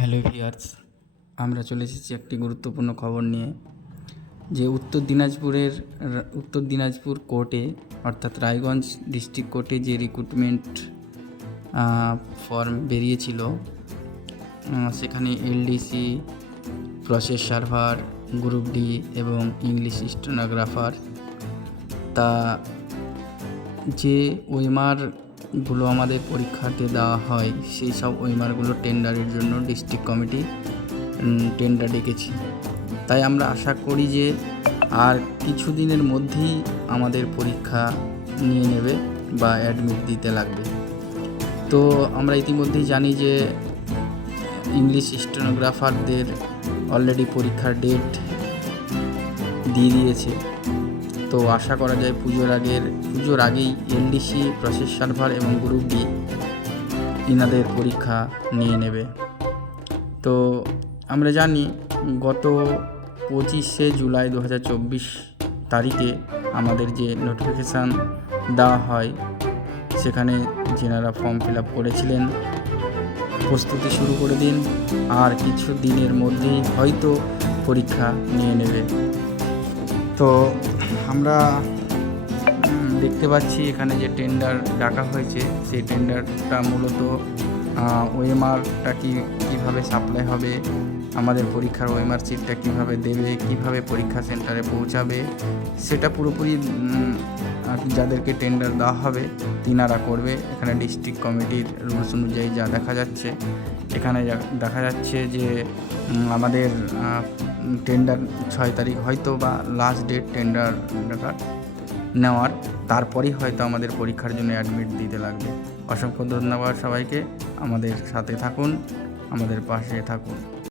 Hello viewers, আমরা চলে এসেছি একটি গুরুত্বপূর্ণ খবর নিয়ে যে উত্তর দিনাজপুর কোর্টে অর্থাৎ রায়গঞ্জ ডিস্ট্রিক্ট কোর্টে যে রিক্রুটমেন্ট ফর্ম বেরিয়েছিল, সেখানে LDC, process server, group D এবং ইংলিশ স্টেনোগ্রাফার, তা যে ওয়েমারগুলো আমাদের পরীক্ষাতে দেওয়া হয় সেই সব ওয়েমারগুলো টেন্ডারের জন্য ডিস্ট্রিক্ট কমিটি টেন্ডার ডেকেছি। তাই আমরা আশা করি যে আর কিছুদিনের মধ্যেই আমাদের পরীক্ষা নিয়ে নেবে বা অ্যাডমিট দিতে লাগবে। তো আমরা ইতিমধ্যেই জানি যে ইংলিশ স্টেনোগ্রাফারদের অলরেডি পরীক্ষার ডেট দিয়ে দিয়েছে। তো আশা করা যায় পুজোর আগেই এলডিসি, প্রসেস সার্ভার এবং গ্রুপ ডি ইনাদের পরীক্ষা নিয়ে নেবে। তো আমরা জানি গত 25শে জুলাই 2024 তারিখে আমাদের যে নোটিফিকেশান দেওয়া হয় সেখানে যেনারা ফর্ম ফিল আপ করেছিলেন প্রস্তুতি শুরু করে দিন, আর কিছু দিনের মধ্যেই হয়তো পরীক্ষা নিয়ে নেবে। তো আমরা দেখতে পাচ্ছি এখানে যে টেন্ডার ডাকা হয়েছে সেই টেন্ডারটা মূলত ওএমআরটা কীভাবে সাপ্লাই হবে, আমাদের পরীক্ষার ওএমআর সিটটা কীভাবে দেবে, কীভাবে পরীক্ষা সেন্টারে পৌঁছাবে, সেটা পুরোপুরি যাদেরকে টেন্ডার দেওয়া হবে তিনারা করবে। এখানে ডিস্ট্রিক্ট কমিটির রুলস অনুযায়ী যা দেখা যাচ্ছে, এখানে দেখা যাচ্ছে যে আমাদের টেন্ডার 6 তারিখ হয়তো বা লাস্ট ডেট টেন্ডার নেওয়ার, তারপরেই হয়তো আমাদের পরীক্ষার জন্য অ্যাডমিট দিতে লাগবে। অসংখ্য ধন্যবাদ সবাইকে। আমাদের সাথে থাকুন, আমাদের পাশে থাকুন।